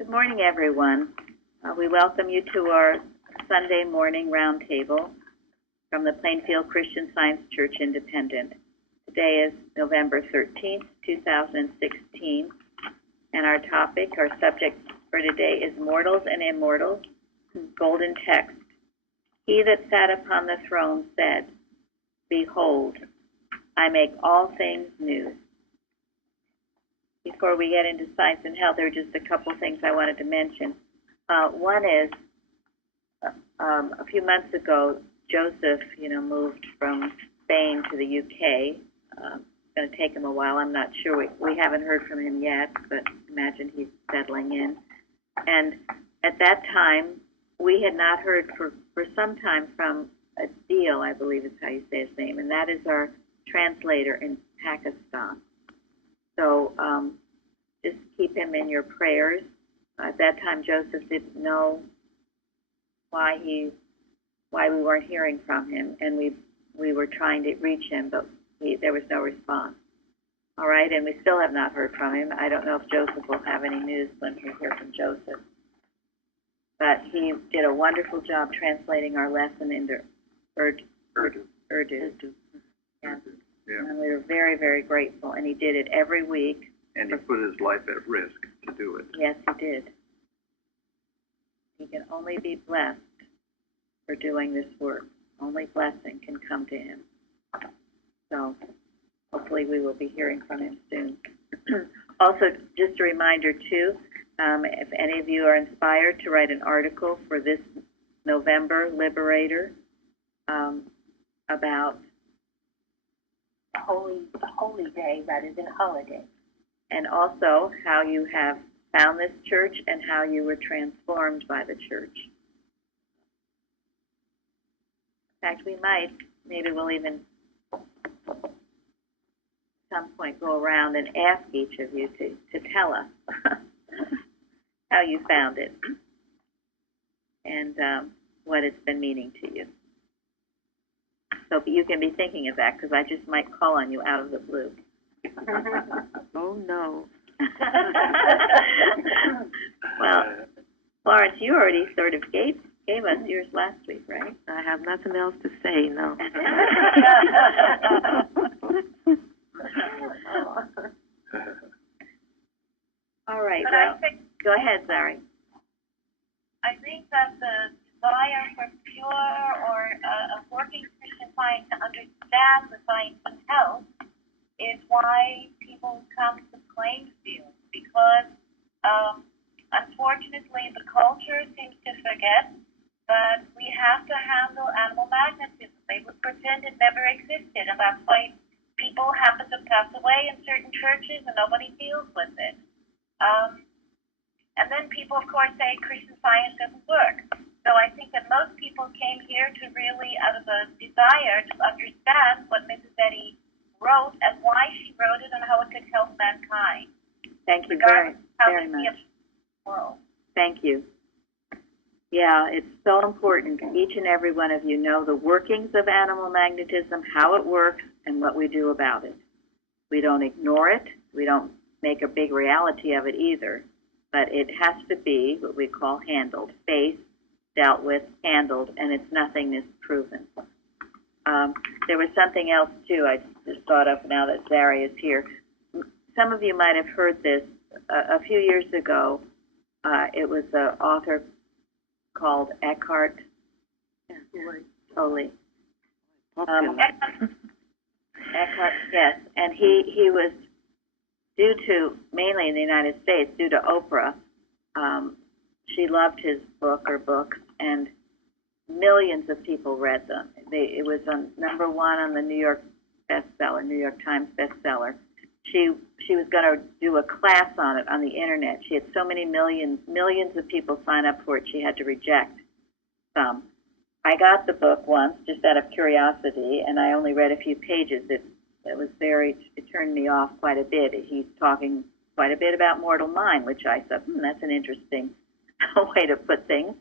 Good morning, everyone. We welcome you to our Sunday morning roundtable from the Plainfield Christian Science Church Independent. Today is November 13th, 2016, and our subject for today is Mortals and Immortals, Golden Text. He that sat upon the throne said, "Behold, I make all things new." Before we get into science and health, there are just a couple things I wanted to mention. One is, a few months ago, Joseph, moved from Spain to the UK. It's going to take him a while. I'm not sure. We haven't heard from him yet, but imagine he's settling in. And at that time, we had not heard for some time from Adil, I believe is how you say his name, and that is our translator in Pakistan. So just keep him in your prayers. At that time, Joseph didn't know why we weren't hearing from him, and we were trying to reach him, but there was no response. All right, and we still have not heard from him. I don't know if Joseph will have any news when we hear from Joseph. But he did a wonderful job translating our lesson into Urdu. Yeah. And we were very, very grateful, and he did it every week. And he put his life at risk to do it. Yes, he did. He can only be blessed for doing this work. Only blessing can come to him. So hopefully we will be hearing from him soon. Also, just a reminder, too, if any of you are inspired to write an article for this November Liberator about a holy day rather than holiday. And also how you have found this church and how you were transformed by the church. In fact, maybe we'll even at some point go around and ask each of you to tell us how you found it and what it's been meaning to you. So you can be thinking of that, because I just might call on you out of the blue. Oh, no. Well, Florence, you already sort of gave us yours last week, right? I have nothing else to say, no. All right, well, go ahead, Zari. I think that the desire for pure or a working Christian science to understand the science of health is why people come to Plainfield, because unfortunately the culture seems to forget that we have to handle animal magnetism. They would pretend it never existed, and that's why people happen to pass away in certain churches and nobody deals with it. And then people, of course, say Christian science doesn't work. So I think that most people came here to really, out of a desire to understand what Mrs. Eddy wrote and why she wrote it and how it could help mankind. Thank you very much. World. Thank you. Yeah, it's so important. Each and every one of you know the workings of animal magnetism, how it works, and what we do about it. We don't ignore it. We don't make a big reality of it either. But it has to be what we call handled. Faith, dealt with, handled, and its nothingness proven. There was something else, too, I just thought of now that Zari is here. Some of you might have heard this. A few years ago, it was an author called Eckhart Tolle. Eckhart, yes. And he was, due to, mainly in the United States, due to Oprah, she loved his book or books, and millions of people read them. It was on number one on the New York Times bestseller. She was going to do a class on it on the internet. She had so many millions of people sign up for it, she had to reject some. I got the book once, just out of curiosity, and I only read a few pages. It turned me off quite a bit. He's talking quite a bit about mortal mind, which I thought, that's an interesting way to put things.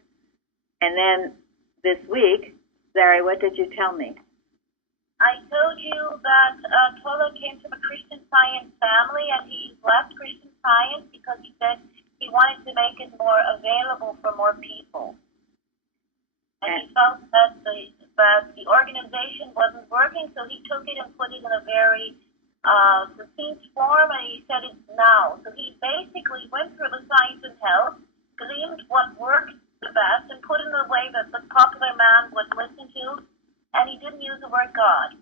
And then this week, Zari, what did you tell me? I told you that Tolle came from a Christian Science family, and he left Christian Science because he said he wanted to make it more available for more people. And he felt that the organization wasn't working, so he took it and put it in a very succinct form, and he said it's now. So he basically went through the science and health, gleaned what worked the best, and put it in a way that the popular man would listen to, and he didn't use the word God.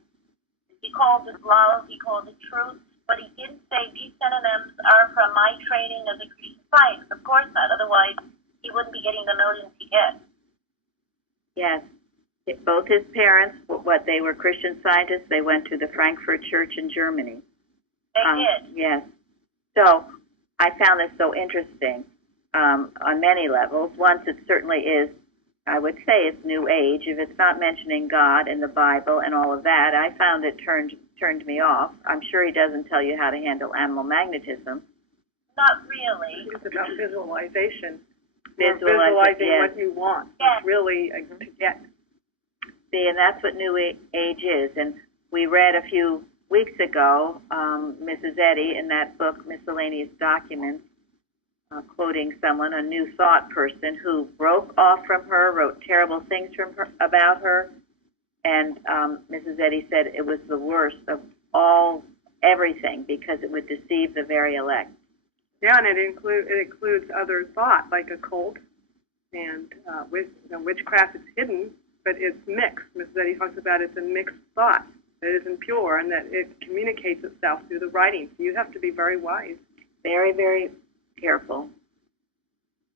He called it love, he called it truth, but he didn't say these synonyms are from my training as a Christian Scientist. Of course not, otherwise he wouldn't be getting the millions he gets. Yes. Both his parents, they were Christian Scientists. They went to the Frankfurt Church in Germany. They did. Yes. So I found this so interesting on many levels. Once, it certainly is, I would say it's New Age. If it's not mentioning God in the Bible and all of that, I found it turned me off. I'm sure he doesn't tell you how to handle animal magnetism. Not really. It's about visualization. Visualizing Yes. What you want. Yes. It's really to get. See, and that's what New Age is. And we read a few weeks ago, Mrs. Eddy, in that book, Miscellaneous Documents, quoting someone, a New Thought person, who broke off from her, wrote terrible things about her, and Mrs. Eddy said it was the worst of everything, because it would deceive the very elect. Yeah, and it includes other thought, like occult and witchcraft. It's hidden, but it's mixed. Mrs. Eddy talks about it's a mixed thought that isn't pure, and that it communicates itself through the writing. So you have to be very wise. Very, very careful.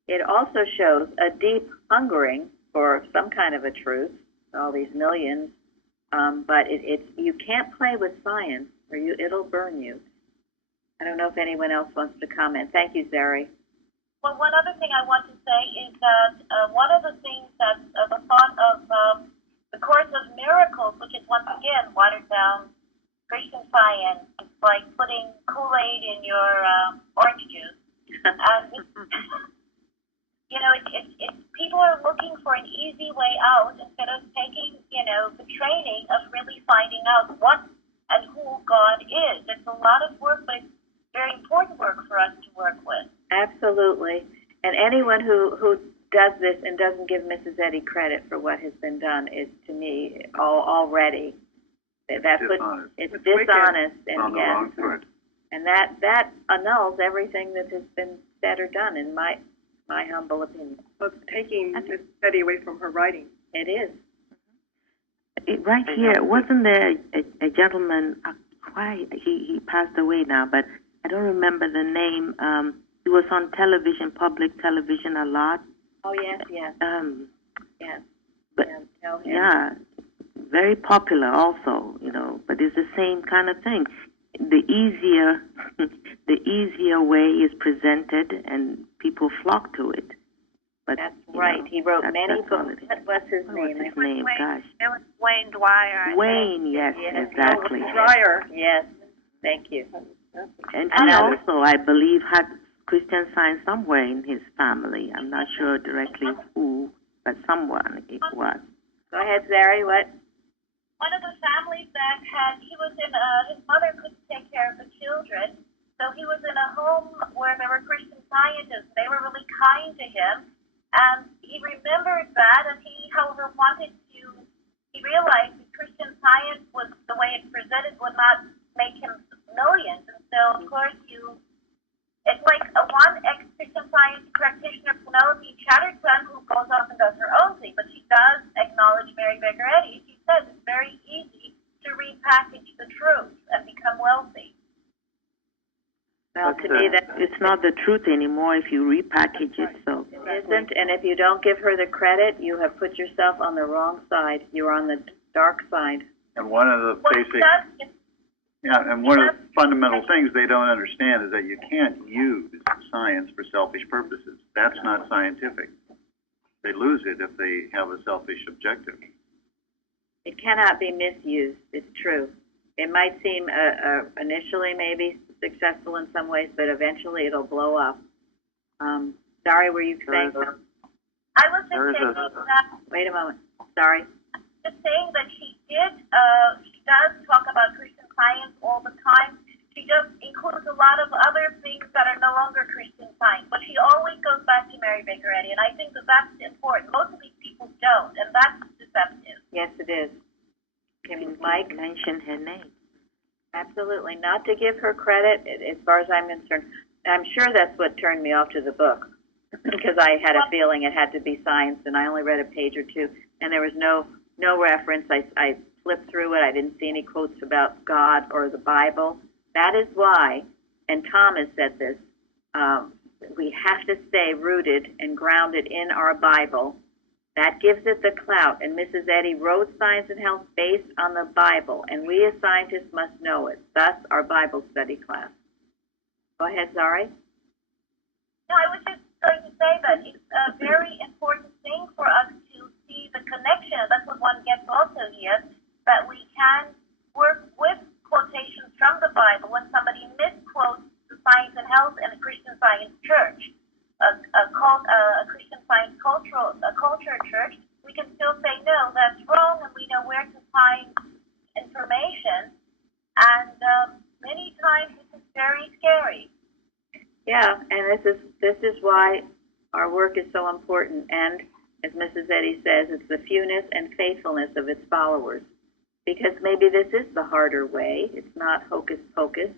It also shows a deep hungering for some kind of a truth, all these millions, but you can't play with science, or it'll burn you. I don't know if anyone else wants to comment. Thank you, Zari. Well, one other thing I want to say is that one of the things that the thought of the Course of Miracles, which is once again watered down Christian Science, it's like putting Kool-Aid in your orange juice. And people are looking for an easy way out instead of taking, the training of really finding out what and who God is. It's a lot of work, but it's very important work for us to work with. Absolutely. And anyone who does this and doesn't give Mrs. Eddy credit for what has been done is, to me, already Dishonest. it's dishonest, and on the wrong foot. And that annuls everything that has been said or done, in my humble opinion. So it's taking Mrs. Eddy away from her writing. It is. Right here, wasn't there a gentleman, he passed away now, but I don't remember the name. He was on television, public television a lot. Oh, yes. Yes. But, yeah, very popular also, but it's the same kind of thing. The easier way is presented, and people flock to it. But that's right. He wrote many books. What's his name? His name? Gosh. It was Wayne Dwyer. Wayne, yes, exactly. Dwyer. Yes. Thank you. And he also, I believe, had Christian Science somewhere in his family. I'm not sure directly who, but someone it was. Go ahead, Zari. What? One of the families that he was in, his mother couldn't take care of the children, so he was in a home where there were Christian Scientists. They were really kind to him, and he remembered that, and he, however, he realized that Christian Science was, the way it's presented, would not make him millions, and so, of course, it's like one ex-Christian Science practitioner, Penelope Chatterton, who goes off and does her own thing, but she does acknowledge Mary Baker Eddy. She says it's very easy to repackage the truth and become wealthy. Well, to me, it's not the truth anymore if you repackage it. So it isn't, and if you don't give her the credit, you have put yourself on the wrong side. You're on the dark side. And one of the one of the fundamental things they don't understand is that you can't use science for selfish purposes. That's not scientific. They lose it if they have a selfish objective. It cannot be misused. It's true. It might seem initially maybe successful in some ways, but eventually it'll blow up. Sorry, were you saying something? I was just saying that. Wait a moment. Sorry. Just saying that she does talk about Christian Science all the time. She she just includes a lot of other things that are no longer Christian Science, but she always goes back to Mary Baker Eddy, and I think that that's important. Most of these people don't, and that's deceptive. Yes, it is. Can Mike mention her name? Absolutely. Not to give her credit, as far as I'm concerned. I'm sure that's what turned me off to the book, because I had a feeling it had to be science, and I only read a page or two, and there was no reference. I flipped through it. I didn't see any quotes about God or the Bible. That is why, and Tom has said this, we have to stay rooted and grounded in our Bible. That gives it the clout, and Mrs. Eddy wrote Science and Health based on the Bible, and we as scientists must know it. Thus, our Bible study class. Go ahead, Zari. No, I was just going to say that it's a very important thing for us to see the connection. That's what one gets also here, that we can work with quotations from the Bible. When somebody misquotes the Science and Health and a Christian Science church, a Christian Science culture church, we can still say, no, that's wrong, and we know where to find information. And many times this is very scary. Yeah, and this is why our work is so important. And as Mrs. Eddy says, it's the fewness and faithfulness of its followers. Because maybe this is the harder way. It's not hocus pocus,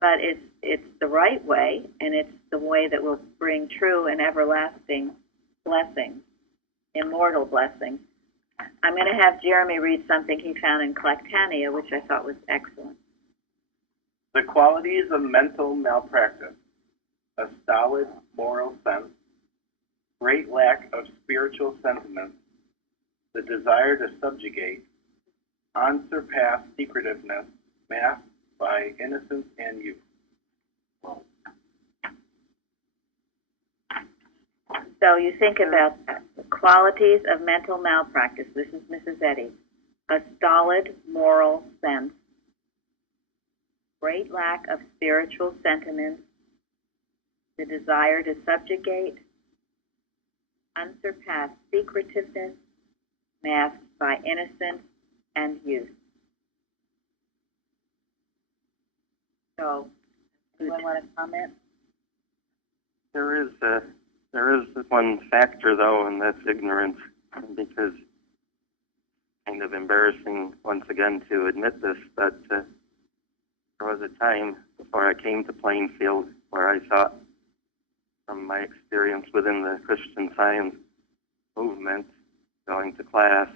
but it's the right way, and it's the way that will bring true and everlasting blessings, immortal blessings. I'm going to have Jeremy read something he found in Collectania, which I thought was excellent. The qualities of mental malpractice: a stolid moral sense, great lack of spiritual sentiment, the desire to subjugate, unsurpassed secretiveness, masked by innocence and youth. So you think about that. The qualities of mental malpractice. This is Mrs. Eddy. A stolid moral sense, great lack of spiritual sentiment, the desire to subjugate, unsurpassed secretiveness, masked by innocence and youth. So, anyone want to comment? There is one factor, though, and that's ignorance, because it's kind of embarrassing once again to admit this, but there was a time before I came to Plainfield where I thought, from my experience within the Christian Science movement, going to class,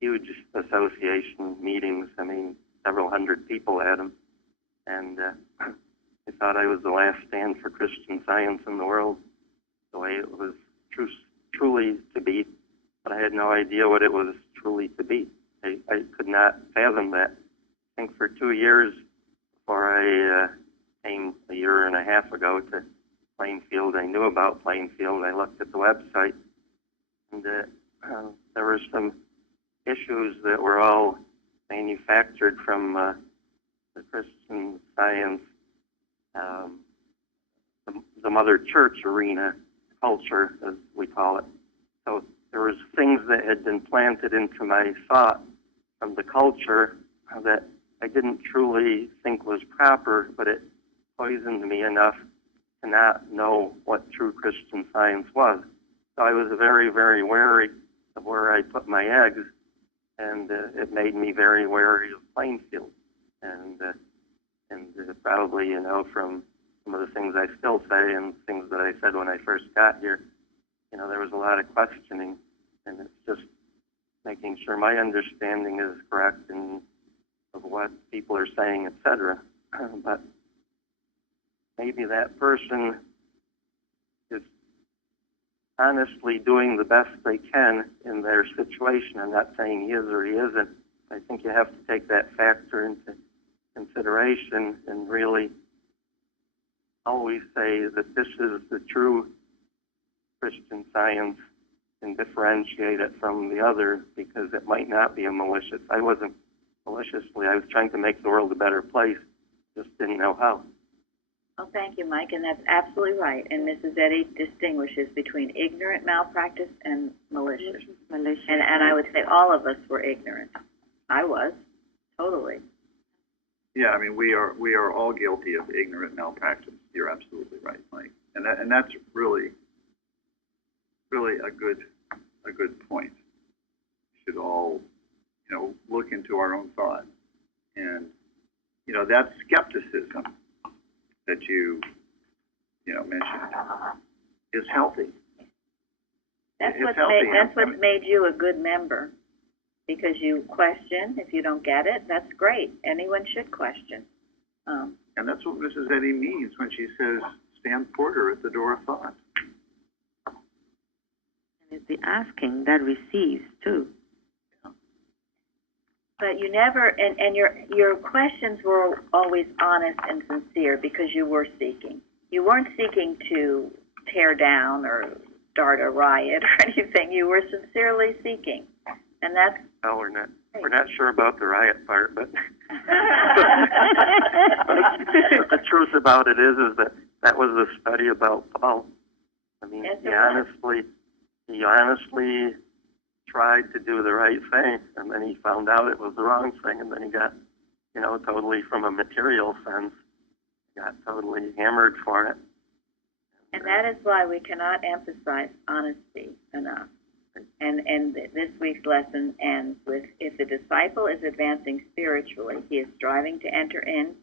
huge association meetings, I mean, several hundred people at them, and I thought I was the last stand for Christian Science in the world, the way it was truly to be, but I had no idea what it was truly to be. I could not fathom that. I think for 2 years before I came a year and a half ago to Plainfield, I knew about Plainfield. I looked at the website, and there were some issues that were all manufactured from the Christian Science, the Mother Church arena culture, as we call it. So there was things that had been planted into my thought from the culture that I didn't truly think was proper, but it poisoned me enough to not know what true Christian Science was. So I was very, very wary of where I put my eggs, and it made me very wary of Plainfield. And probably, from some of the things I still say and things that I said when I first got here, there was a lot of questioning, and it's just making sure my understanding is correct and of what people are saying, etc. But maybe that person is honestly doing the best they can in their situation. I'm not saying he is or he isn't. I think you have to take that factor into consideration and really always say that this is the true Christian Science and differentiate it from the other, because it might not be a malicious. I wasn't maliciously. I was trying to make the world a better place. Just didn't know how. Well, thank you, Mike, and that's absolutely right. And Mrs. Eddy distinguishes between ignorant malpractice and malicious. And I would say all of us were ignorant. I was, totally. Yeah, I mean, we are all guilty of ignorant malpractice. You're absolutely right, Mike. And that's really a good point. We should all, look into our own thoughts. And, that skepticism that you mentioned is healthy. That's It's what's healthy. made you a good member, because you question. If you don't get it, that's great. Anyone should question. And that's what Mrs. Eddy means when she says, stand porter at the door of thought. And it's the asking that receives, too. But you never, and your questions were always honest and sincere, because you were seeking. You weren't seeking to tear down or start a riot or anything. You were sincerely seeking, and that's. No, we're not sure about the riot part, but the truth about it is that was a study about Paul. I mean, Yes, he honestly tried to do the right thing, and then he found out it was the wrong thing, and then he got, totally, from a material sense, got totally hammered for it. And that is why we cannot emphasize honesty enough. And this week's lesson ends with, if the disciple is advancing spiritually, he is striving to enter in,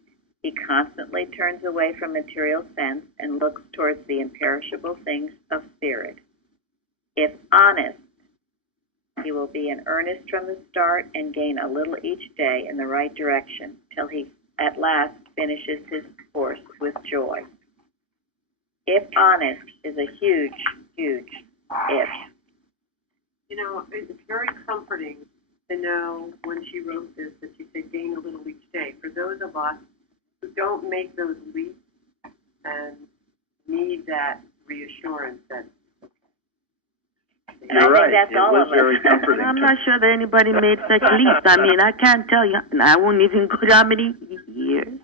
he constantly turns away from material sense and looks towards the imperishable things of spirit. If honest, he will be in earnest from the start and gain a little each day in the right direction till he at last finishes his course with joy. If honest is a huge, huge if. It's very comforting to know when she wrote this that she said gain a little each day. For those of us who don't make those leaps and need that reassurance that And I think that's It all was of very us. comforting. I'm not sure that anybody made such leaps. I mean, I can't tell you. I won't even go how many years.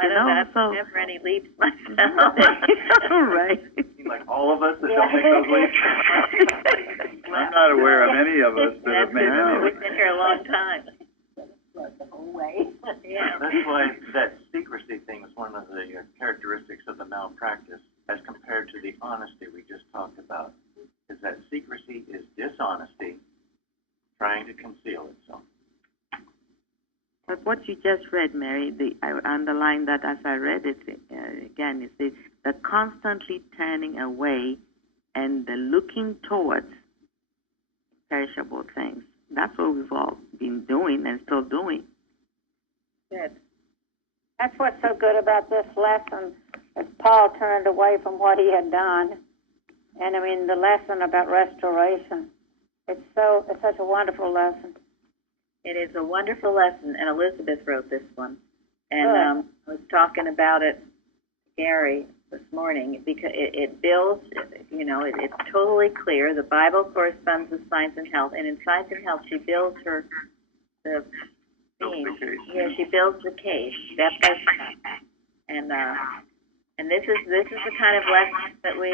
I don't have never any leaps myself. Right. Like all of us that don't make those leaps. I'm not aware of any of us that have made any of We've it. been here a long time. the whole way. Yeah. That's why that secrecy thing is one of the characteristics of the malpractice as compared to the honesty we just talked about, is that secrecy is dishonesty trying to conceal itself. But what you just read, Mary, I underlined that as I read it again. It's the constantly turning away and the looking towards perishable things. That's what we've all been doing and still doing. Good. That's what's so good about this lesson, is Paul turned away from what he had done. And I mean, the lesson about restoration, it's such a wonderful lesson. It is a wonderful lesson, and Elizabeth wrote this one. And Good. I was talking about it to Gary this morning, because it builds, it's totally clear. The Bible corresponds with science and health, and in science and health, she builds the theme. Yeah, she builds the case step by step. And this is the kind of lesson that we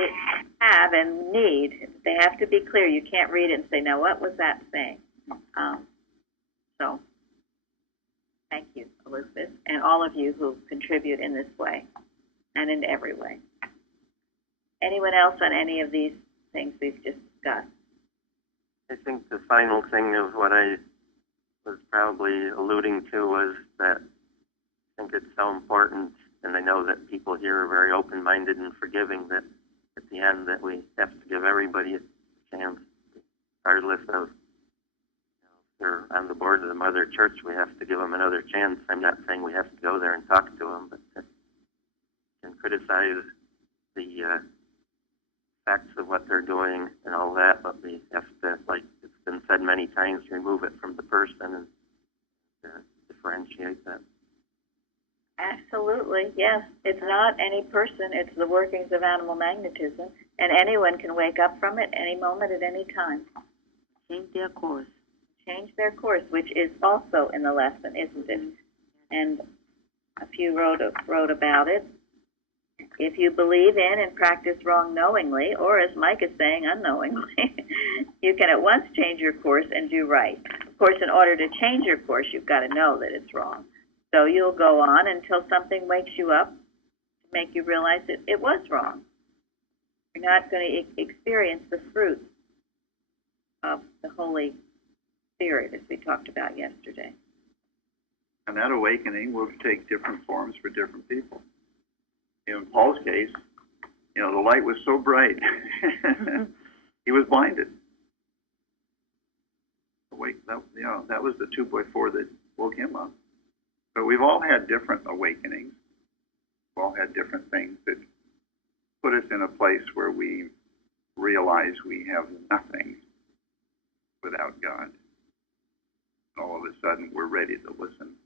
have and need. They have to be clear. You can't read it and say, now what was that saying? So, thank you, Elizabeth, and all of you who contribute in this way and in every way. Anyone else on any of these things we've just discussed? I think the final thing of what I was probably alluding to was that I think it's so important, and I know that people here are very open-minded and forgiving, that at the end that we have to give everybody a chance, regardless of if they're on the board of the Mother Church, we have to give them another chance. I'm not saying we have to go there and talk to them, but and criticize the facts of what they're doing and all that, but we have to, like it's been said many times, remove it from the person and differentiate that. Absolutely, yes. It's not any person. It's the workings of animal magnetism, and anyone can wake up from it any moment at any time. Change their course. Change their course, which is also in the lesson, isn't it? And a few wrote about it. If you believe in and practice wrong knowingly, or as Mike is saying, unknowingly, you can at once change your course and do right. Of course, in order to change your course, you've got to know that it's wrong. So you'll go on until something wakes you up to make you realize that it was wrong. You're not going to experience the fruit of the Holy Spirit, as we talked about yesterday. And that awakening will take different forms for different people. In Paul's case, the light was so bright, he was blinded. That was the 2x4 that woke him up. But we've all had different awakenings. We've all had different things that put us in a place where we realize we have nothing without God. All of a sudden, we're ready to listen.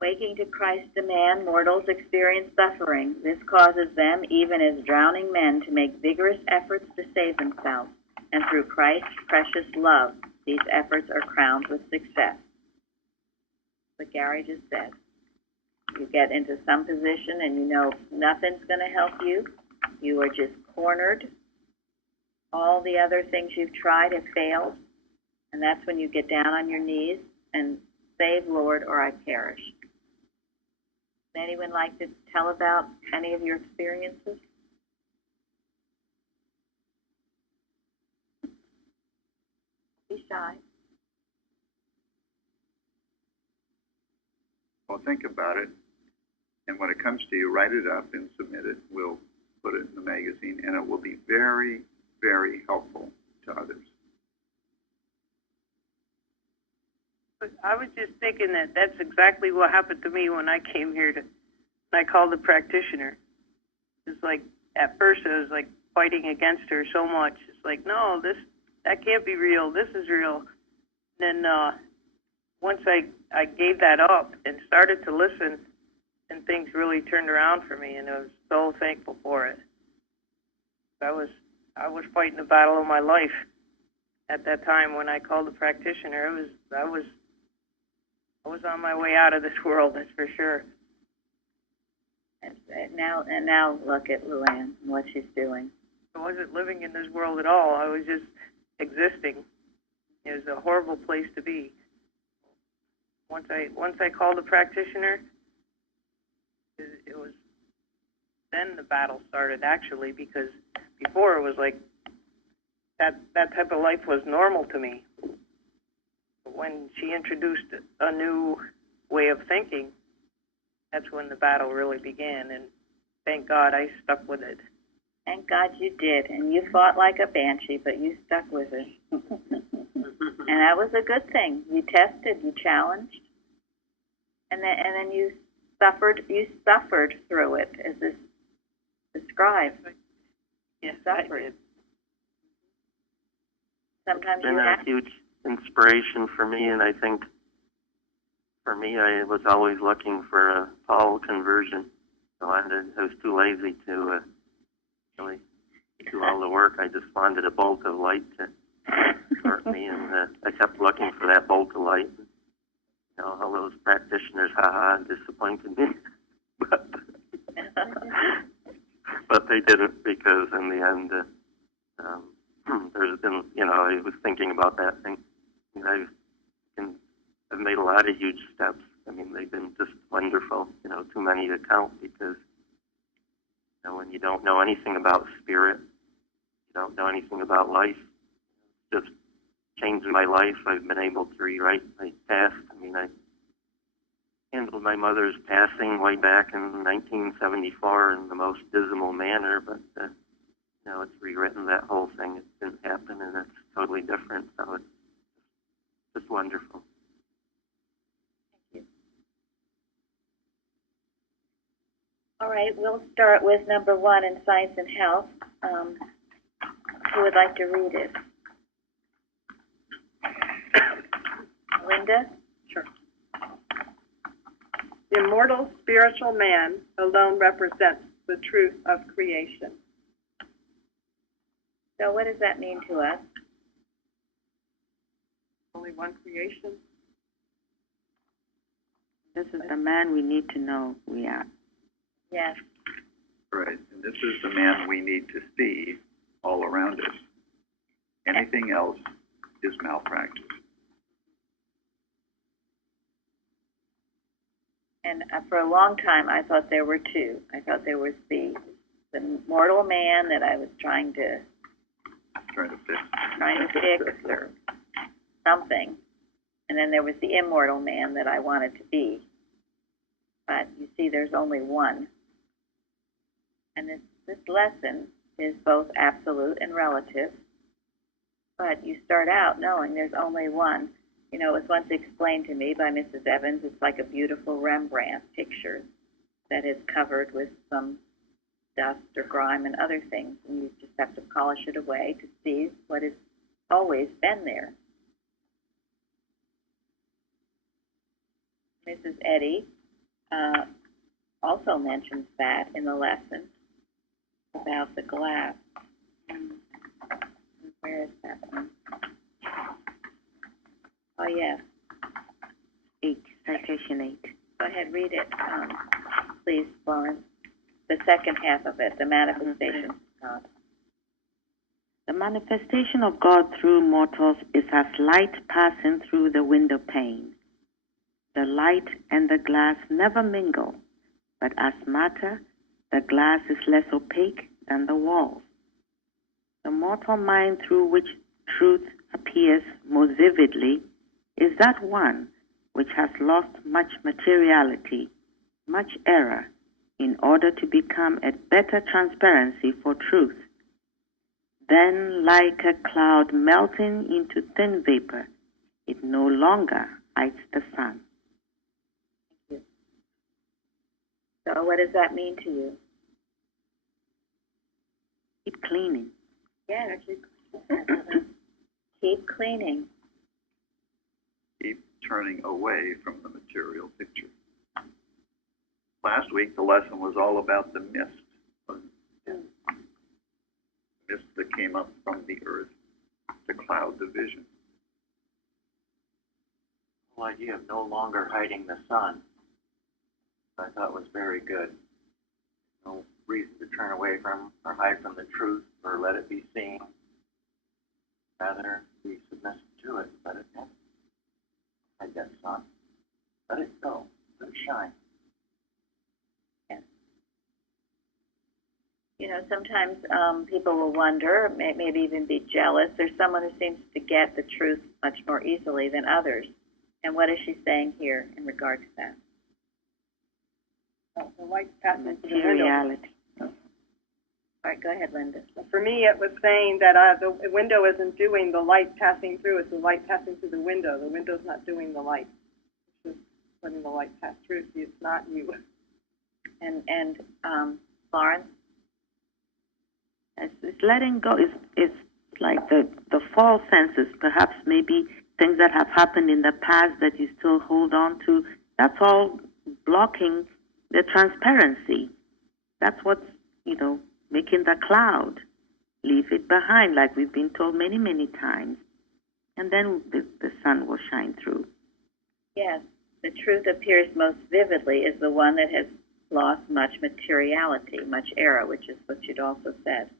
Waking to Christ's demand, mortals experience suffering. This causes them, even as drowning men, to make vigorous efforts to save themselves. And through Christ's precious love, these efforts are crowned with success. What Gary just said. You get into some position and you know nothing's going to help you. You are just cornered. All the other things you've tried have failed. And that's when you get down on your knees and save, Lord, or I perish. Would anyone like to tell about any of your experiences? Be shy. Well, think about it. And when it comes to you, write it up and submit it. We'll put it in the magazine, and it will be very, very helpful to others. But I was just thinking that that's exactly what happened to me when I came here I called the practitioner. It's like, at first I was like fighting against her so much. It's like, no, that can't be real. This is real. And then once I gave that up and started to listen, and things really turned around for me, and I was so thankful for it. I was fighting the battle of my life at that time when I called the practitioner. I was on my way out of this world, that's for sure. And now look at Luann and what she's doing. I wasn't living in this world at all. I was just existing. It was a horrible place to be. Once I called the practitioner, it was then the battle started, actually, because before it was like that type of life was normal to me. But when she introduced a new way of thinking, that's when the battle really began, and thank God I stuck with it. Thank God you did, and you fought like a banshee, but you stuck with it. And that was a good thing. You tested, you challenged, and then you suffered through it, as this describes. Yes, suffered. I did. Sometimes It's been a huge inspiration for me, and I think for me, I was always looking for a Paul conversion. So I was too lazy to really do all the work. I just wanted a bolt of light to start me, and I kept looking for that bolt of light. All those practitioners, disappointed me. But they didn't, because in the end, there's been, I was thinking about that thing. I've made a lot of huge steps. I mean, they've been just wonderful, too many to count, because when you don't know anything about spirit, you don't know anything about life, just changed my life. I've been able to rewrite my past. I mean, I handled my mother's passing way back in 1974 in the most dismal manner, but it's rewritten that whole thing. It didn't happen, and it's totally different. So it's just wonderful. All right, we'll start with number 1 in Science and Health. Who would like to read it? Linda? Sure. The immortal spiritual man alone represents the truth of creation. So what does that mean to us? Only one creation. This is the man we need to know we are. Yes. Right. And this is the man we need to see all around us. Anything else is malpractice. And for a long time, I thought there were two. I thought there was the mortal man that I was trying to fix or something, and then there was the immortal man that I wanted to be. But you see, there's only one. And this lesson is both absolute and relative. But you start out knowing there's only one. You know, it was once explained to me by Mrs. Evans, it's like a beautiful Rembrandt picture that is covered with some dust or grime and other things, and you just have to polish it away to see what has always been there. Mrs. Eddy also mentions that in the lesson about the glass. Where is that one? Oh, yes. 8, citation 8. Go ahead, read it, please, Florence. The second half of it, the manifestation of God. The manifestation of God through mortals is as light passing through the window pane. The light and the glass never mingle, but as matter, the glass is less opaque than the walls. The mortal mind through which truth appears most vividly is that one which has lost much materiality, much error, in order to become a better transparency for truth. Then, like a cloud melting into thin vapor, it no longer hides the sun. Thank you. So what does that mean to you? Keep cleaning. Yeah, keep cleaning. Keep turning away from the material picture. Last week, the lesson was all about the mist. Mist that came up from the earth to cloud the vision. The whole idea of no longer hiding the sun, I thought was very good. No reason to turn away from or hide from the truth or let it be seen. Rather, be submissive to it. Let it happen. Hide that sun. Let it go. Let it shine. Yes. You know, sometimes people will wonder, maybe even be jealous. There's someone who seems to get the truth much more easily than others. And what is she saying here in regard to that? The light passing through the window. Materiality. All right, go ahead, Linda. For me, it was saying that the window isn't doing the light passing through. It's the light passing through the window. The window's not doing the light. It's just letting the light pass through. See, it's not you. And Florence? It's letting go. It's like the false senses, perhaps maybe things that have happened in the past that you still hold on to. That's all blocking the transparency. That's what's, making the cloud. Leave it behind, like we've been told many, many times. And then the sun will shine through. Yes, the truth appears most vividly is the one that has lost much materiality, much error, which is what you'd also said.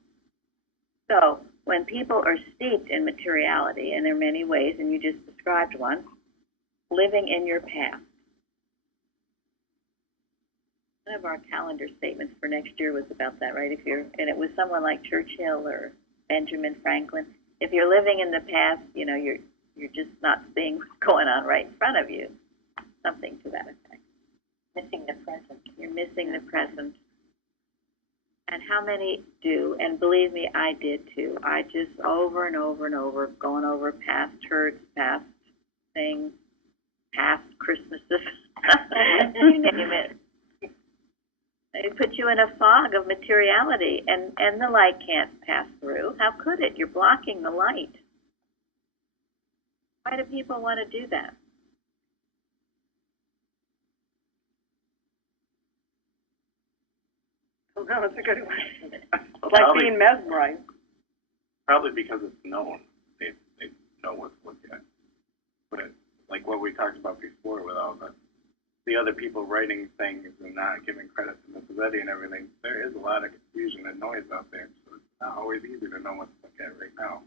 So when people are steeped in materiality, and there are many ways, and you just described one, living in your past. One of our calendar statements for next year was about that, right? And it was someone like Churchill or Benjamin Franklin. If you're living in the past, you're just not seeing what's going on right in front of you. Something to that effect. Missing the present. You're missing the present. And how many do? And believe me, I did too. I just over and over and over, going over past hurts, past things, past Christmases, you name it. It puts you in a fog of materiality, and the light can't pass through. How could it? You're blocking the light. Why do people want to do that? Oh, no, it's a good question. It's like being mesmerized. Probably because it's known. They know what's at. But like what we talked about before with all the other people writing things and not giving credit to Mrs. Eddy and everything, there is a lot of confusion and noise out there. So it's not always easy to know what to look at right now.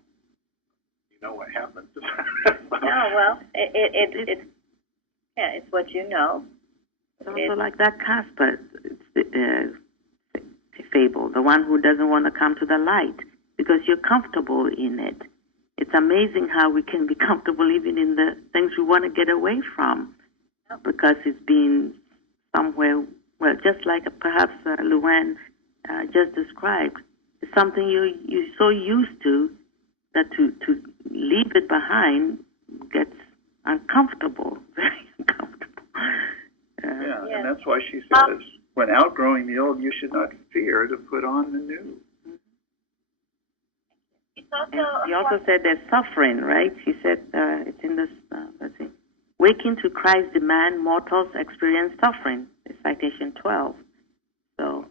You know what happened. No, well, it's what you know. It's also like that Casper fable, the one who doesn't want to come to the light because you're comfortable in it. It's amazing how we can be comfortable even in the things we want to get away from because it's been somewhere, well, just like perhaps Luann just described. It's something you're so used to that to leave it behind gets uncomfortable, very uncomfortable. And that's why she says, when outgrowing the old, you should not fear to put on the new. It's also She also said there's suffering, right? She said it's in this, let's see, waking to Christ's demand, mortals experience suffering. It's citation 12. So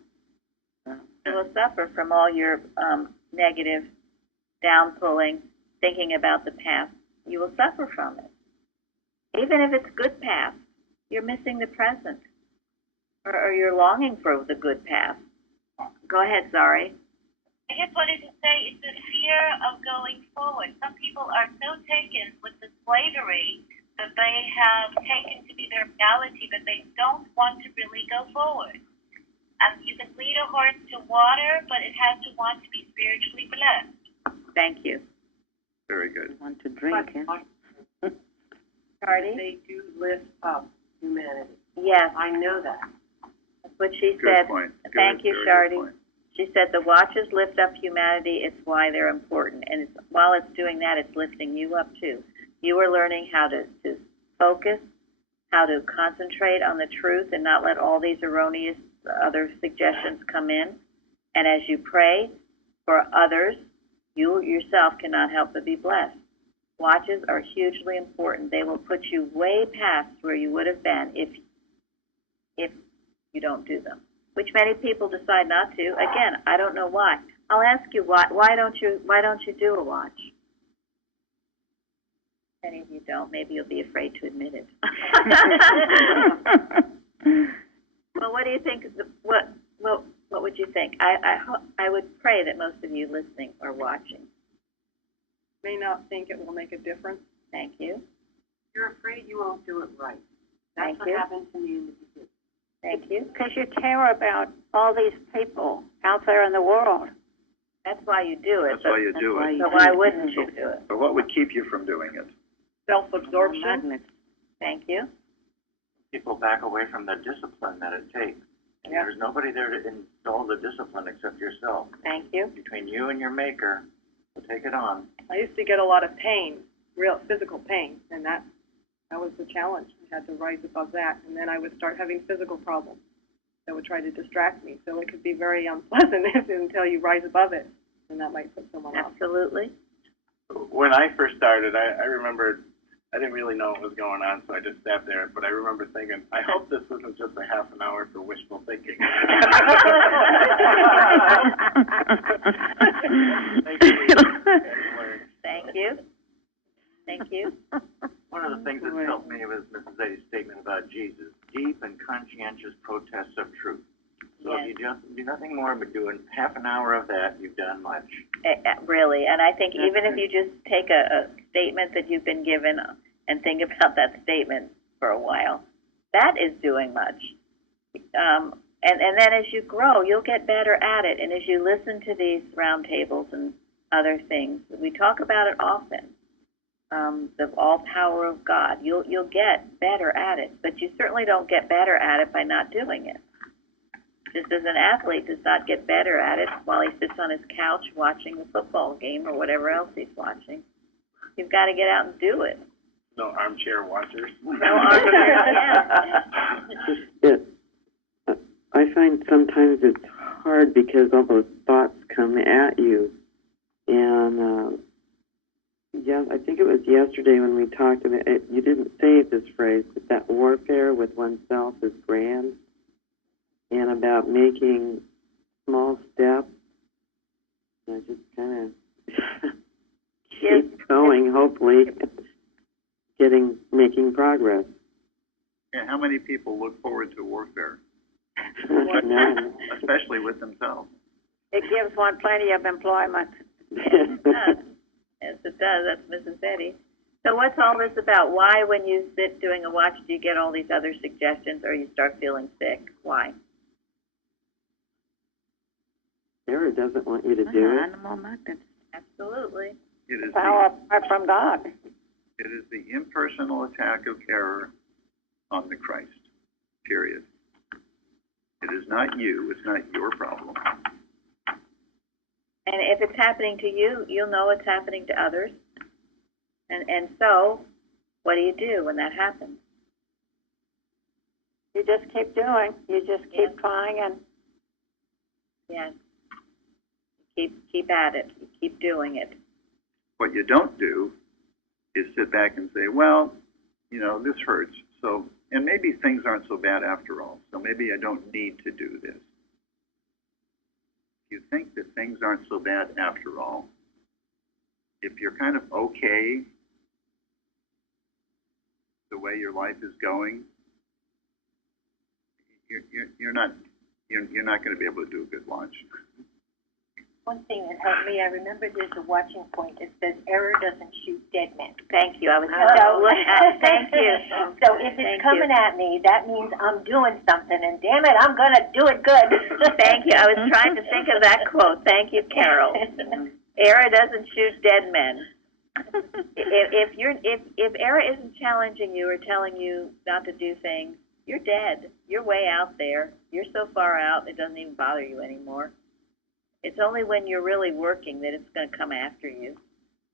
You will suffer from all your negative down-pulling, thinking about the past. You will suffer from it. Even if it's good past, you're missing the present. Or you're longing for the good past. Go ahead, Zari. I just wanted to say it's the fear of going forward. Some people are so taken with the slavery that they have taken to be their reality that they don't want to really go forward. You can lead a horse to water, but it has to want to be spiritually blessed. Thank you. Very good. want to drink, Cardi? They do lift up humanity. Yes. I know that. That's what she Good said. point. Thank you, Very good Shardy. point. She said the watches lift up humanity. It's why they're important. And while it's doing that, it's lifting you up, too. You are learning how to focus, how to concentrate on the truth and not let all these erroneous other suggestions come in. And as you pray for others, you yourself cannot help but be blessed. Watches are hugely important. They will put you way past where you would have been if you don't do them, which many people decide not to. Again, I don't know why. I'll ask you why don't you do a watch? Many of you don't. Maybe you'll be afraid to admit it. Well, what do you think? What would you think? I would pray that most of you listening are watching. May not think it will make a difference. Thank you. You're afraid you won't do it right. That's Thank what you. happened to me in the beginning. Thank you. Because you care about all these people out there in the world. That's why you do it. That's why you do it. So why wouldn't you do it? But what would keep you from doing it? Self-absorption. Thank you. People back away from the discipline that it takes. And Yeah. there's nobody there to install the discipline except yourself. Thank you. Between you and your maker, so take it on. I used to get a lot of pain, real physical pain, and that was the challenge. I had to rise above that, and then I would start having physical problems that would try to distract me. So it could be very unpleasant until you rise above it, and that might put someone off. Absolutely. When I first started, I remember I didn't really know what was going on, so I just sat there. But I remember thinking, I hope this isn't just a half an hour for wishful thinking. Thank you. Thank you. One of the things that helped me was Mrs. Eddy's statement about Jesus, deep and conscientious protests of truth. So if you just do nothing more but doing half an hour of that, you've done much. Really, and I think even if you just take a statement that you've been given and think about that statement for a while, that is doing much. And then as you grow, you'll get better at it. And as you listen to these roundtables and other things, we talk about it often. The all power of God. You'll get better at it, but you certainly don't get better at it by not doing it. Just as an athlete does not get better at it while he sits on his couch watching a football game or whatever else he's watching. You've got to get out and do it. No armchair watchers. No armchair, yeah. I find sometimes it's hard because all those thoughts come at you. And I think it was yesterday when we talked about it, you didn't say this phrase, but that warfare with oneself is grand, and about making small steps. And just kind of keep going, hopefully, making progress. Yeah, how many people look forward to warfare? None. Especially with themselves. It gives one plenty of employment. Yes, it does. Yes, it does. That's Mrs. Eddy. So what's all this about? Why, when you sit doing a watch, do you get all these other suggestions, or you start feeling sick? Why? Sarah doesn't want you to do it. Animal magnet. Absolutely. It is Power the, apart from God. it is the impersonal attack of error on the Christ, period. It is not you. It's not your problem. And if it's happening to you, you'll know it's happening to others. And so, what do you do when that happens? You just keep doing. You just keep Yeah. trying, and Yes. Keep at it. You keep doing it. What you don't do is sit back and say, well, you know, this hurts. So, and maybe things aren't so bad after all. So maybe I don't need to do this. If you think that things aren't so bad after all, if you're kind of okay the way your life is going, you're not going to be able to do a good watch. One thing that helped me, I remember there's a watching point that says error doesn't shoot dead men. Thank you. I was So, thank you. So if it's coming at me, that means I'm doing something, and damn it, I'm going to do it good. Thank you. I was trying to think of that quote. Thank you, Carol. Error doesn't shoot dead men. If error isn't challenging you or telling you not to do things, you're dead. You're way out there. You're so far out it doesn't even bother you anymore. It's only when you're really working that it's going to come after you.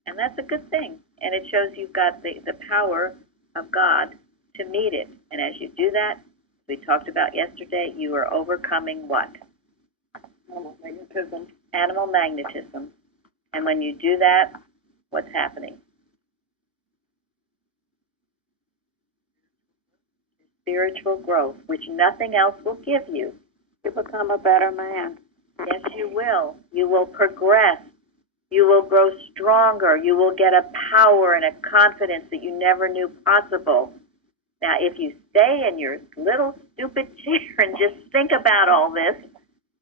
And that's a good thing. And it shows you've got the power of God to meet it. And as you do that, we talked about yesterday, you are overcoming what? Animal magnetism. Animal magnetism. And when you do that, what's happening? Spiritual growth, which nothing else will give you. you become a better man. Yes, you will. You will progress. You will grow stronger. You will get a power and a confidence that you never knew possible. Now, if you stay in your little stupid chair and just think about all this,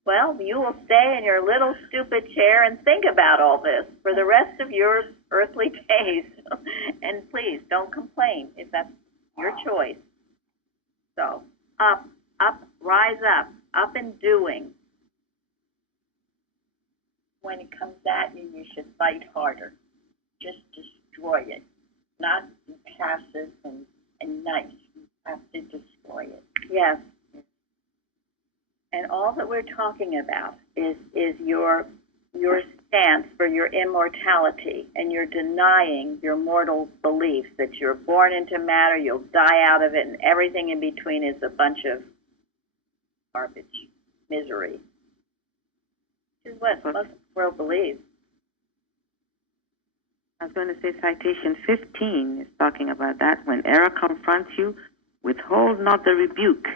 well, you will stay in your little stupid chair and think about all this for the rest of your earthly days. And please, don't complain if that's your choice. So, up, rise up and doing. When it comes at you, you should fight harder. Just destroy it. Not be passive and nice. You have to destroy it. Yes. And all that we're talking about is your stance for your immortality, and you're denying your mortal beliefs that you're born into matter, you'll die out of it, and everything in between is a bunch of garbage, misery. Which is what most of the world believes. I was going to say citation 15 is talking about that. When error confronts you, withhold not the rebuke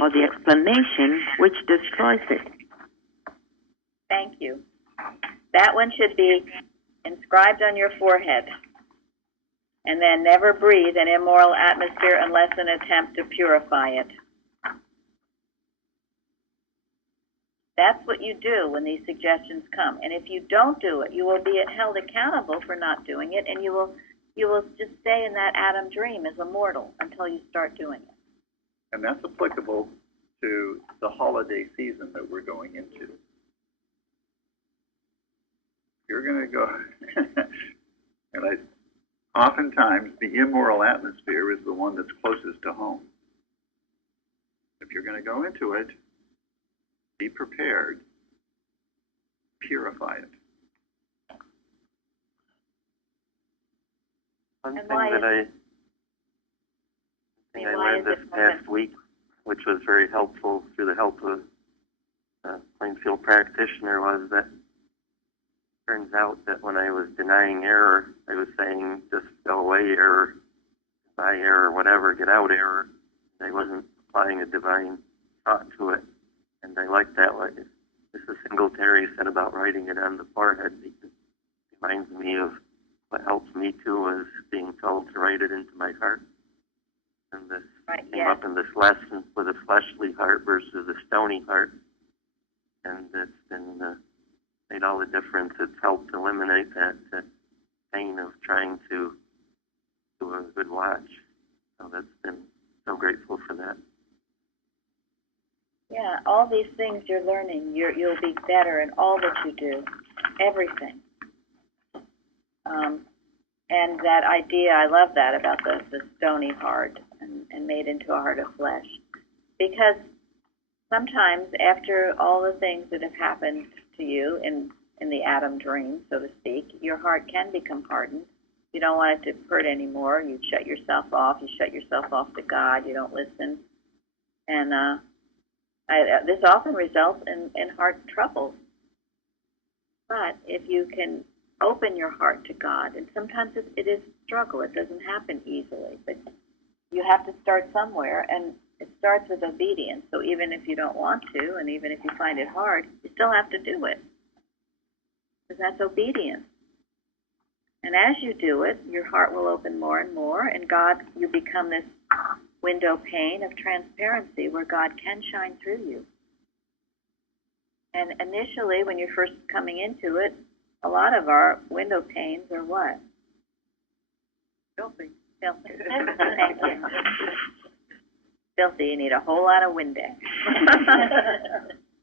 or the explanation which destroys it. Thank you. That one should be inscribed on your forehead. And then never breathe an immoral atmosphere unless an attempt to purify it. That's what you do when these suggestions come. And if you don't do it, you will be held accountable for not doing it, and you will just stay in that Adam dream as a mortal until you start doing it. And that's applicable to the holiday season that we're going into. You're going to go, and oftentimes the immoral atmosphere is the one that's closest to home. If you're going to go into it, be prepared, purify it. One And thing why that is I learned this past week, which was very helpful through the help of a Plainfield practitioner, was that it turns out that when I was denying error, I was saying, just go away error, by error, whatever, get out error. I wasn't applying a divine thought to it. And I like that way. This is Singletary said about writing it on the forehead, because it reminds me of what helps me too, is being told to write it into my heart. And this came up in this lesson with a fleshly heart versus a stony heart. And it's been made all the difference. It's helped eliminate that pain of trying to do a good watch. So that's been so grateful for that. Yeah, all these things you're learning, you'll be better in all that you do, everything. And that idea, I love that about the stony heart and made into a heart of flesh. Because sometimes after all the things that have happened to you in the Adam dream, so to speak, your heart can become hardened. You don't want it to hurt anymore. You shut yourself off. You shut yourself off to God. You don't listen. And this often results in heart troubles. But if you can open your heart to God, and sometimes it is a struggle. It doesn't happen easily. But you have to start somewhere, and it starts with obedience. So even if you don't want to, and even if you find it hard, you still have to do it. Because that's obedience. And as you do it, your heart will open more and more, and God, you become this window pane of transparency where God can shine through you. And initially, when you're first coming into it, a lot of our window panes are what? Filthy. Filthy. Thank you. Filthy. You need a whole lot of Windex.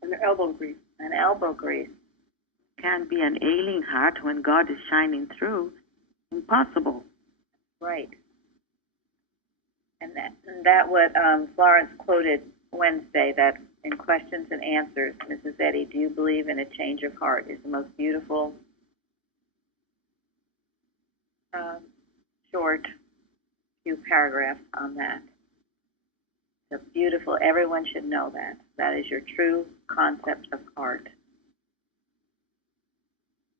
And elbow grease. And elbow grease. Can't be an ailing heart when God is shining through. Impossible. Right. And that what Florence quoted Wednesday, that in Questions and Answers, Mrs. Eddy, do you believe in a change of heart, is the most beautiful, short few paragraphs on that. It's beautiful. Everyone should know that. That is your true concept of heart.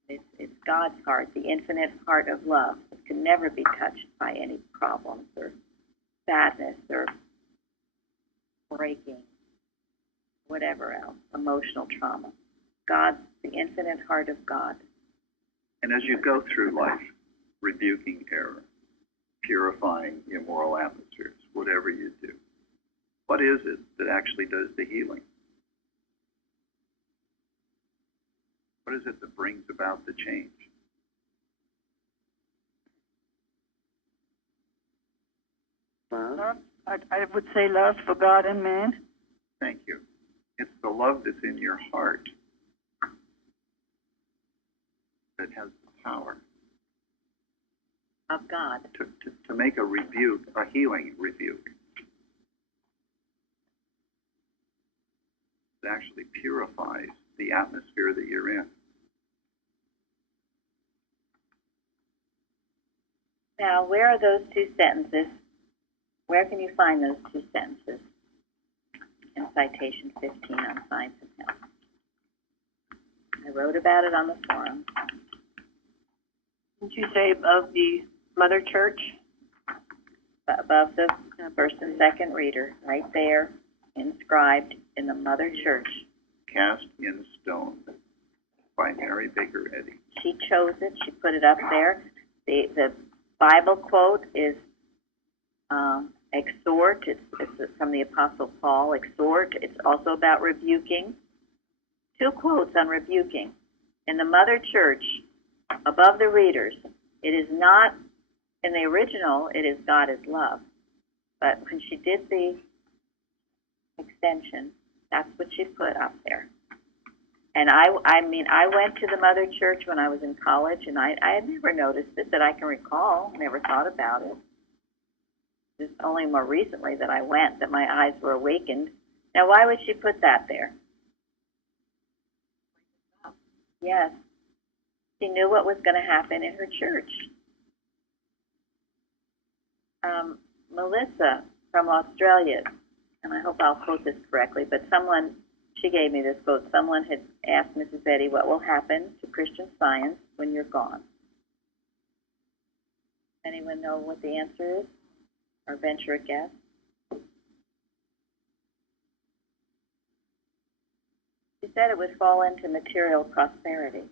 It's God's heart, the infinite heart of love. It can never be touched by any problems or sadness or breaking, whatever else, emotional trauma. God's the infinite heart of God. And as you go through life, rebuking error, purifying immoral atmospheres, whatever you do, what is it that actually does the healing? What is it that brings about the change? Love? I would say love for God and man. Thank you. It's the love that's in your heart that has the power Of God. to make a rebuke, a healing rebuke. It actually purifies the atmosphere that you're in. Now, where are those two sentences? Where can you find those two sentences in citation 15 on science and health? I wrote about it on the forum. Didn't you say above the Mother Church? Above the first and second reader, right there, inscribed in the Mother Church. Cast in Stone by Mary Baker Eddy. She chose it. She put it up there. The Bible quote is exhort. It's from the Apostle Paul, exhort. It's also about rebuking. Two quotes on rebuking. In the Mother Church, above the readers, it is not, in the original, it is God is love. But when she did the extension, that's what she put up there. And I mean, I went to the Mother Church when I was in college, and I had never noticed it that I can recall, never thought about it. It's only more recently that I went that my eyes were awakened. Now, why would she put that there? Yes. She knew what was going to happen in her church. Melissa from Australia, and I hope I'll quote this correctly, but she gave me this quote. Someone had asked Mrs. Eddy, what will happen to Christian Science when you're gone? Anyone know what the answer is? Or venture a guess? She said it would fall into material prosperity.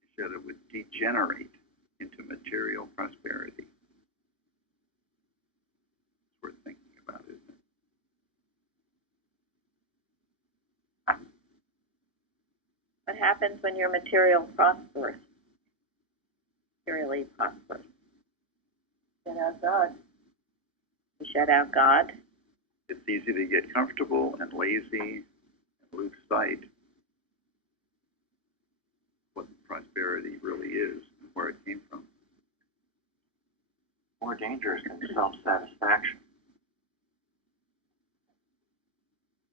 She said it would degenerate into material prosperity. It's worth thinking about, isn't it? What happens when your material prospers? materially prosperous. Shut out God. You shut out God. It's easy to get comfortable and lazy and lose sight of what prosperity really is and where it came from. More dangerous than self-satisfaction.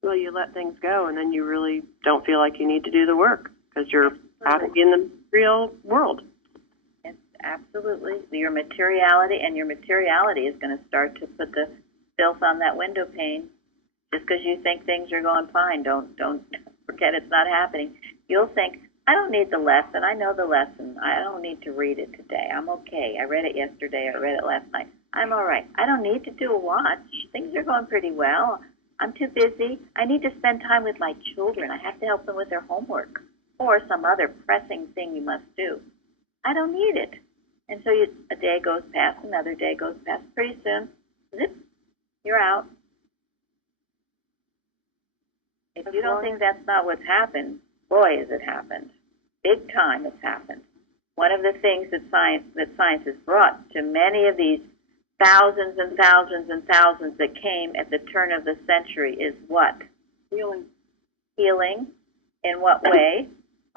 Well, you let things go, and then you really don't feel like you need to do the work because you're happy in the real world. It's absolutely your materiality, and your materiality is going to start to put the filth on that window pane. Just because you think things are going fine, don't forget it's not happening. You'll think, I don't need the lesson. I know the lesson. I don't need to read it today. I'm okay. I read it yesterday. I read it last night. I'm all right. I don't need to do a watch. Things are going pretty well. I'm too busy. I need to spend time with my children. I have to help them with their homework or some other pressing thing you must do. I don't need it. And so a day goes past, another day goes past. Pretty soon, zip, you're out. If you don't think that's not what's happened, boy, has it happened. Big time it's happened. One of the things that science has brought to many of these thousands and thousands and thousands that came at the turn of the century is what? Healing. Healing. In what way?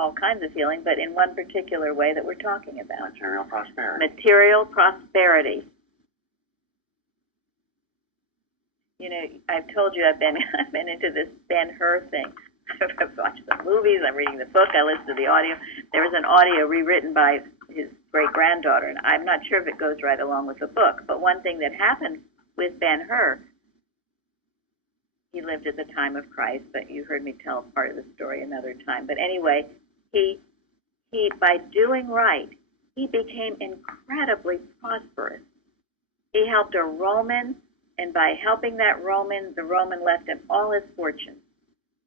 All kinds of healing, but in one particular way that we're talking about. Material prosperity. Material prosperity. You know, I've told you I've been into this Ben-Hur thing. I've watched the movies, I'm reading the book, I listen to the audio. There was an audio rewritten by his great-granddaughter, and I'm not sure if it goes right along with the book, but one thing that happened with Ben-Hur, he lived at the time of Christ, but you heard me tell part of the story another time. But anyway, he by doing right, he became incredibly prosperous. He helped a Roman, and by helping that Roman, the Roman left him all his fortune.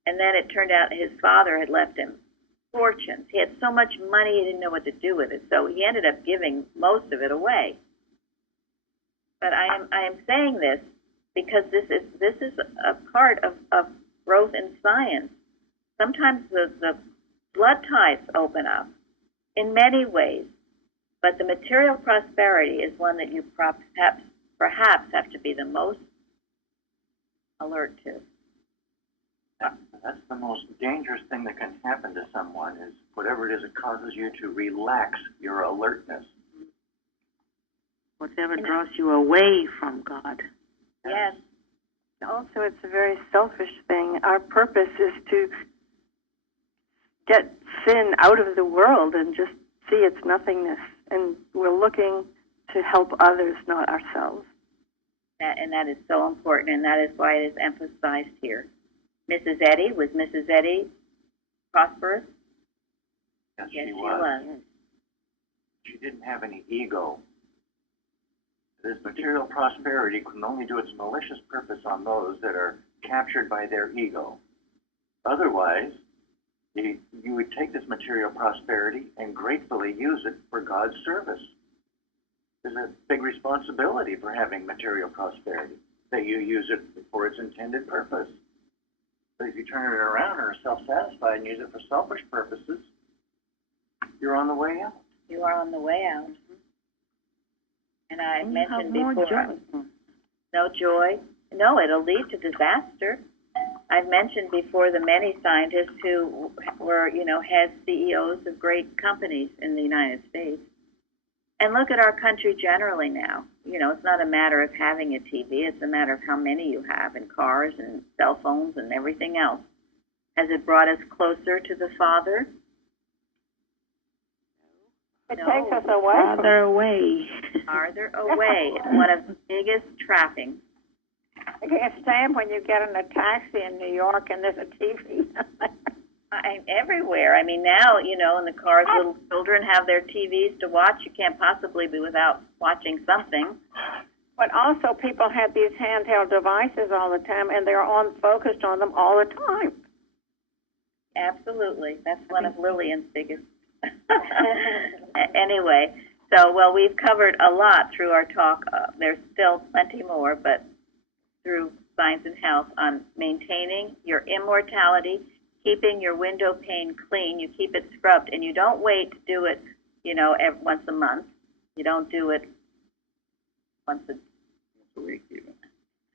And then it turned out his father had left him fortunes. He had so much money he didn't know what to do with it, so he ended up giving most of it away. But I am saying this because this is a part of growth in science. Sometimes the blood ties open up in many ways, but the material prosperity is one that you perhaps have to be the most alert to. That's the most dangerous thing that can happen to someone is whatever it is, it causes you to relax your alertness. Whatever draws you away from God. Yes. Also, it's a very selfish thing. Our purpose is to get sin out of the world and just see its nothingness. And we're looking to help others, not ourselves. And that is so important, and that is why it is emphasized here. Mrs. Eddy, was Mrs. Eddy prosperous? Yes, Yes, she was. She didn't have any ego. This material prosperity can only do its malicious purpose on those that are captured by their ego. Otherwise, you would take this material prosperity and gratefully use it for God's service. There's a big responsibility for having material prosperity, that you use it for its intended purpose. But if you turn it around and are self-satisfied and use it for selfish purposes, you're on the way out. You are on the way out. And I mentioned more before, joy. no joy. No, it'll lead to disaster. I've mentioned before the many scientists who were, head CEOs of great companies in the United States. And look at our country generally now. It's not a matter of having a TV. It's a matter of how many you have, and cars and cell phones and everything else. Has it brought us closer to the Father? It takes us away. Farther away. Farther away. It's one of the biggest trappings. I can't stand when you get in a taxi in New York and there's a TV. I'm everywhere. I mean, now, in the cars, little children have their TVs to watch. You can't possibly be without watching something. But also, people have these handheld devices all the time, and they're focused on them all the time. Absolutely. That's one of Lillian's biggest. Anyway, so, we've covered a lot through our talk. There's still plenty more, but through Science and Health on maintaining your immortality, keeping your window pane clean. You keep it scrubbed, and you don't wait to do it, once a month. You don't do it once a week even.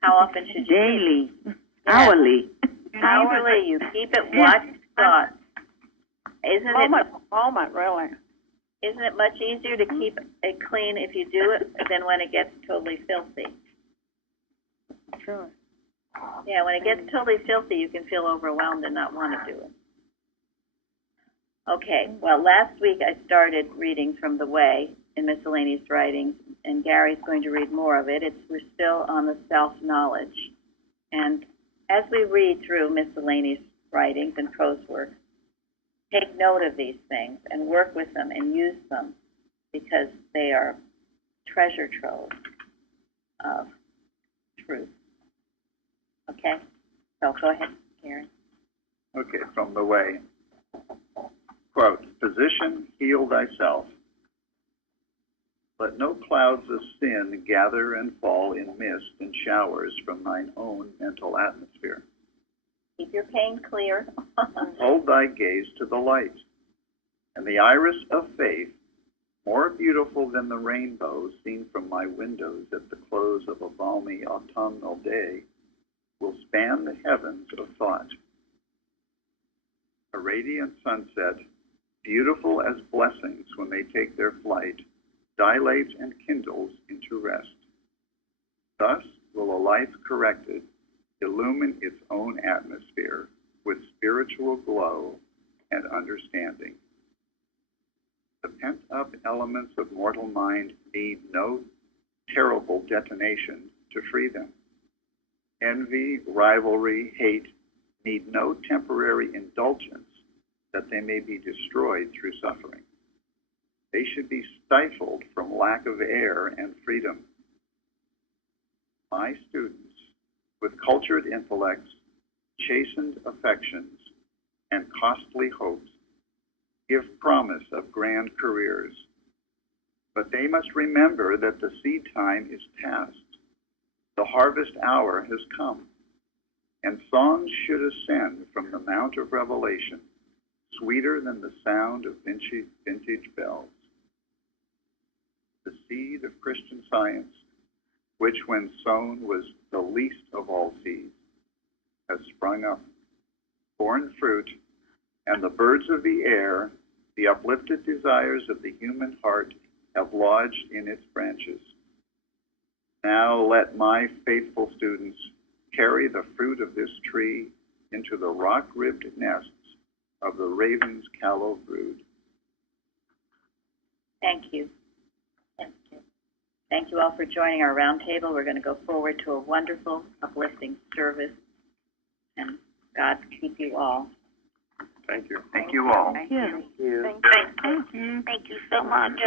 how often should you? Daily, Yeah. hourly. Hourly, you keep it what thought. Isn't Moment, really. it much easier to keep it clean if you do it than when it gets totally filthy? Sure. Yeah, when it gets totally filthy, you can feel overwhelmed and not want to do it. Okay, well, last week I started reading from The Way in miscellaneous writings, and Gary's going to read more of it. We're still on the self-knowledge. And as we read through miscellaneous writings and prose work, take note of these things and work with them and use them because they are treasure trove of truth. Okay? So go ahead, Gary. Okay, from The Way. Quote, "Physician, heal thyself. Let no clouds of sin gather and fall in mist and showers from thine own mental atmosphere. Keep your pain clear. Hold thy gaze to the light, and the iris of faith, more beautiful than the rainbow seen from my windows at the close of a balmy autumnal day, will span the heavens of thought. A radiant sunset, beautiful as blessings when they take their flight, dilates and kindles into rest. Thus will a life corrected illumine its own atmosphere with spiritual glow and understanding. The pent-up elements of mortal mind need no terrible detonation to free them. Envy, rivalry, hate need no temporary indulgence that they may be destroyed through suffering. They should be stifled from lack of air and freedom. My students, with cultured intellects, chastened affections, and costly hopes, give promise of grand careers. But they must remember that the seed time is past. The harvest hour has come, and songs should ascend from the Mount of Revelation, sweeter than the sound of vintage bells. The seed of Christian Science, which when sown was the least of all seeds, has sprung up, borne fruit, and the birds of the air, the uplifted desires of the human heart, have lodged in its branches. Now let my faithful students carry the fruit of this tree into the rock-ribbed nests of the raven's callow brood." Thank you. Thank you. Thank you all for joining our roundtable. We're going to go forward to a wonderful, uplifting service, and God keep you all. Thank you. Thank you all. Thank you. Thank you. Thank you so much.